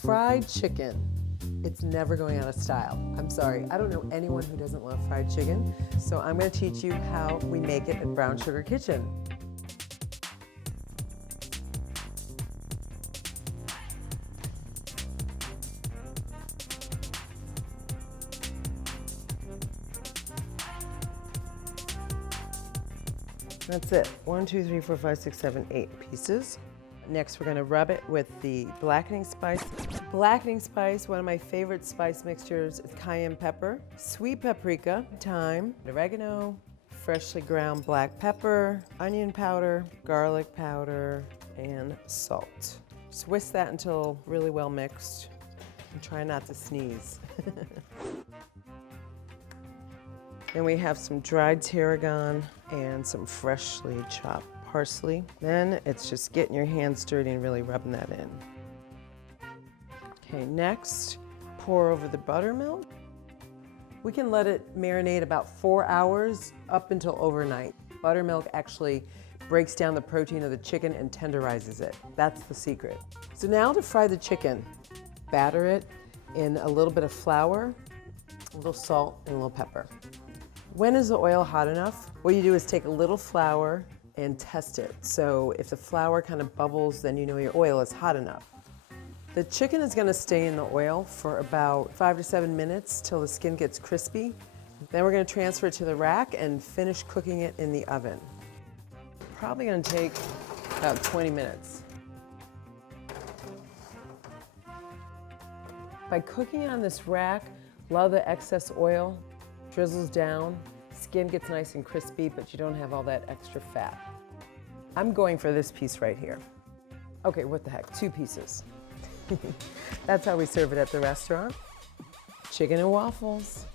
Fried chicken. It's never going out of style. I'm sorry, I don't know anyone who doesn't love fried chicken, so I'm going to teach you how we make it at Brown Sugar Kitchen. That's it. 1, 2, 3, 4, 5, 6, 7, 8 pieces. Next, we're going to rub it with the blackening spice. Blackening spice, one of my favorite spice mixtures, is cayenne pepper, sweet paprika, thyme, oregano, freshly ground black pepper, onion powder, garlic powder, and salt. Just whisk that until really well mixed and try not to sneeze. Then we have some dried tarragon and some freshly chopped parsley. Then it's just getting your hands dirty and really rubbing that in. Okay, next, pour over the buttermilk. We can let it marinate about 4 hours up until overnight. Buttermilk actually breaks down the protein of the chicken and tenderizes it. That's the secret. So now to fry the chicken, batter it in a little bit of flour, a little salt, and a little pepper. When is the oil hot enough? What you do is take a little flour and test it. So if the flour kind of bubbles, then you know your oil is hot enough. The chicken is going to stay in the oil for about 5 to 7 minutes till the skin gets crispy. Then we're going to transfer it to the rack and finish cooking it in the oven. Probably going to take about 20 minutes. By cooking it on this rack, a lot of the excess oil drizzles down, skin gets nice and crispy, but you don't have all that extra fat. I'm going for this piece right here. Okay, what the heck, 2 pieces. That's how we serve it at the restaurant. Chicken and waffles.